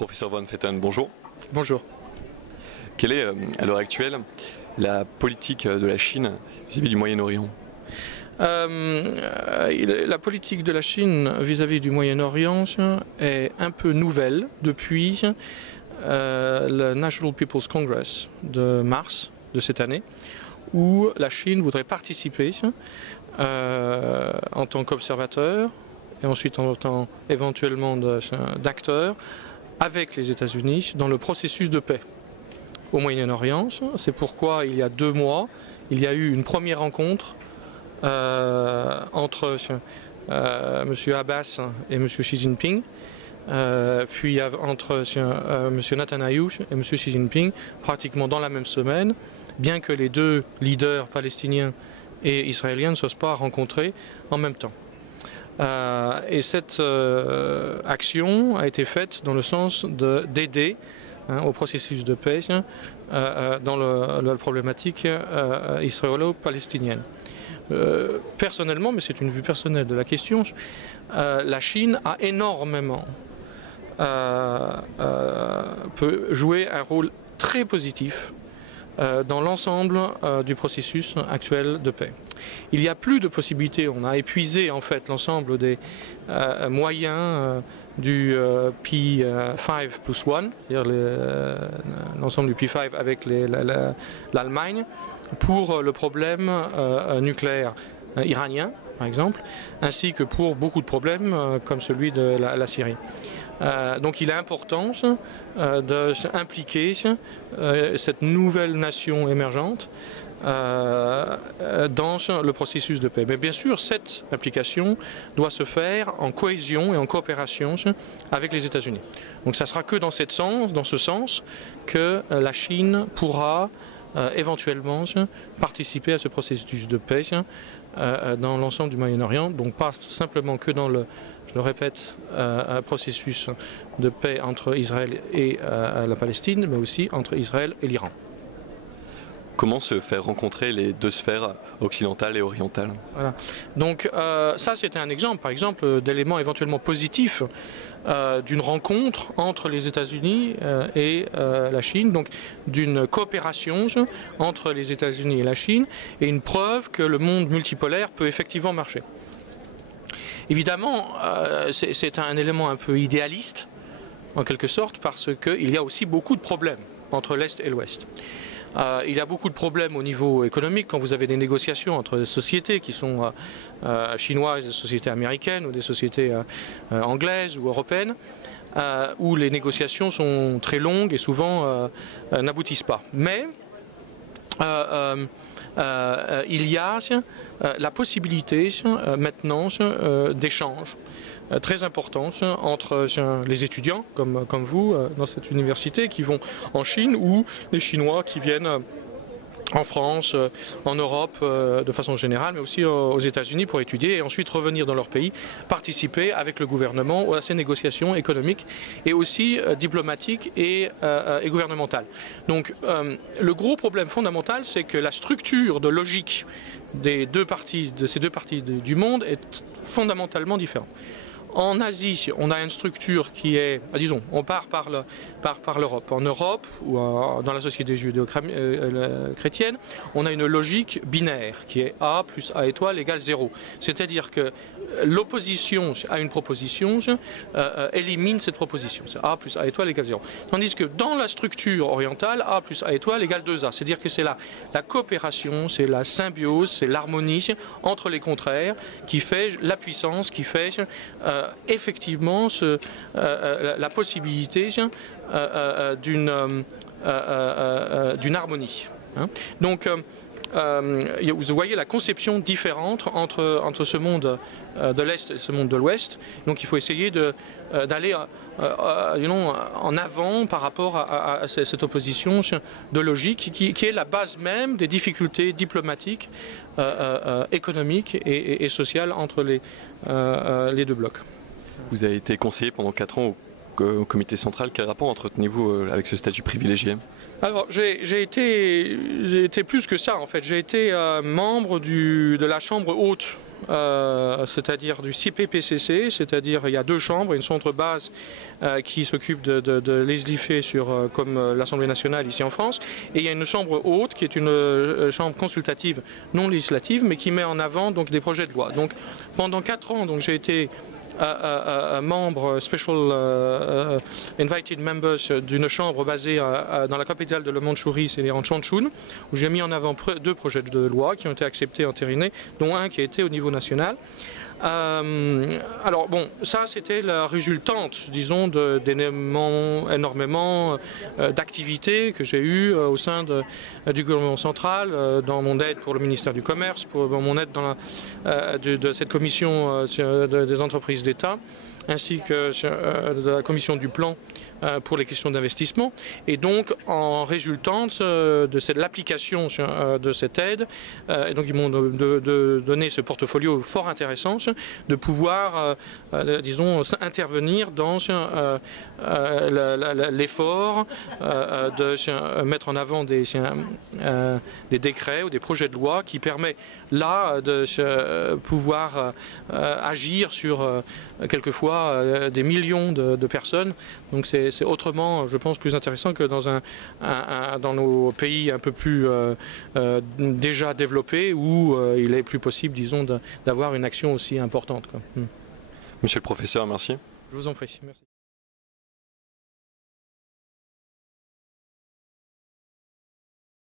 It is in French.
Professeur Van Vetten, bonjour. Bonjour. Quelle est, à l'heure actuelle, la politique de la Chine vis-à-vis du Moyen-Orient? La politique de la Chine vis-à-vis du Moyen-Orient est un peu nouvelle depuis le National People's Congress de mars de cette année, où la Chine voudrait participer en tant qu'observateur et ensuite en tant éventuellement d'acteur avec les États-Unis dans le processus de paix au Moyen-Orient. C'est pourquoi il y a 2 mois, il y a eu une première rencontre entre M. Abbas et M. Xi Jinping, puis entre M. Netanyahu et M. Xi Jinping, pratiquement dans la même semaine, bien que les 2 leaders palestiniens et israéliens ne soient pas rencontrés en même temps. Et cette action a été faite dans le sens d'aider au processus de paix dans la problématique israélo-palestinienne. Personnellement, mais c'est une vue personnelle de la question, la Chine a énormément peut jouer un rôle très positif dans l'ensemble du processus actuel de paix. Il n'y a plus de possibilités, on a épuisé en fait l'ensemble des moyens du P5+1, c'est-à-dire l'ensemble du P5 avec l'Allemagne, pour le problème nucléaire iranien, par exemple, ainsi que pour beaucoup de problèmes comme celui de la Syrie. Donc il est important d'impliquer cette nouvelle nation émergente dans le processus de paix. Mais bien sûr, cette implication doit se faire en cohésion et en coopération avec les États-Unis. Donc ça ne sera que dans ce sens que la Chine pourra éventuellement participer à ce processus de paix dans l'ensemble du Moyen-Orient, donc pas simplement que dans je le répète, un processus de paix entre Israël et la Palestine, mais aussi entre Israël et l'Iran. Comment se faire rencontrer les 2 sphères occidentales et orientales? Voilà. Donc ça c'était un exemple, par exemple, d'éléments éventuellement positifs d'une rencontre entre les États-Unis et la Chine, donc d'une coopération entre les États-Unis et la Chine, et une preuve que le monde multipolaire peut effectivement marcher. Évidemment, c'est un élément un peu idéaliste, en quelque sorte, parce qu'il y a aussi beaucoup de problèmes entre l'Est et l'Ouest. Il y a beaucoup de problèmes au niveau économique quand vous avez des négociations entre des sociétés qui sont chinoises, des sociétés américaines ou des sociétés anglaises ou européennes, où les négociations sont très longues et souvent n'aboutissent pas. Mais il y a la possibilité maintenant d'échanges très importants entre les étudiants comme vous dans cette université qui vont en Chine, ou les Chinois qui viennent en France, en Europe de façon générale, mais aussi aux États-Unis pour étudier et ensuite revenir dans leur pays, participer avec le gouvernement à ces négociations économiques et aussi diplomatiques et gouvernementales. Donc le gros problème fondamental, c'est que la structure de logique de ces deux parties du monde est fondamentalement différente. En Asie, on a une structure qui est, disons, on part par l'Europe. En Europe, ou dans la société judéo-chrétienne, on a une logique binaire qui est A plus A étoile égale 0. C'est-à-dire que l'opposition à une proposition élimine cette proposition. C'est A plus A étoile égale 0. Tandis que dans la structure orientale, A plus A étoile égale 2A. C'est-à-dire que c'est la coopération, c'est la symbiose, c'est l'harmonie entre les contraires qui fait la puissance, qui fait effectivement la possibilité d'une harmonie. Donc vous voyez la conception différente entre ce monde de l'Est et ce monde de l'Ouest. Donc il faut essayer d'aller en avant par rapport à cette opposition de logique qui est la base même des difficultés diplomatiques, économiques et sociales entre les 2 blocs. Vous avez été conseiller pendant 4 ans au comité central. Quel rapport entretenez-vous avec ce statut privilégié? Alors j'ai été plus que ça en fait. J'ai été membre de la chambre haute c'est-à-dire du CPPCC, c'est-à-dire il y a 2 chambres, une chambre base qui s'occupe de légiférer comme l'Assemblée nationale ici en France, et il y a une chambre haute qui est une chambre consultative non législative, mais qui met en avant donc des projets de loi. Donc pendant 4 ans, donc j'ai été membre special invited members d'une chambre basée dans la capitale de la Mandchourie, c'est-à-dire en Chonchun, où j'ai mis en avant 2 projets de loi qui ont été acceptés, entérinés, dont un qui a été au niveau national. Alors bon, ça c'était la résultante, disons, énormément d'activités que j'ai eues au sein du gouvernement central, dans mon aide pour le ministère du Commerce, pour mon aide dans de cette commission des entreprises d'État, ainsi que de la commission du plan pour les questions d'investissement. Et donc, en résultante de l'application de cette aide, et donc ils m'ont donné ce portfolio fort intéressant de pouvoir, disons, intervenir dans l'effort de mettre en avant des décrets ou des projets de loi qui permettent là de pouvoir agir sur quelquefois des millions de personnes. Donc c'est autrement, je pense, plus intéressant que dans nos pays un peu plus déjà développés où il est plus possible, disons, d'avoir une action aussi importante, quoi. Monsieur le professeur, merci. Je vous en prie. Merci.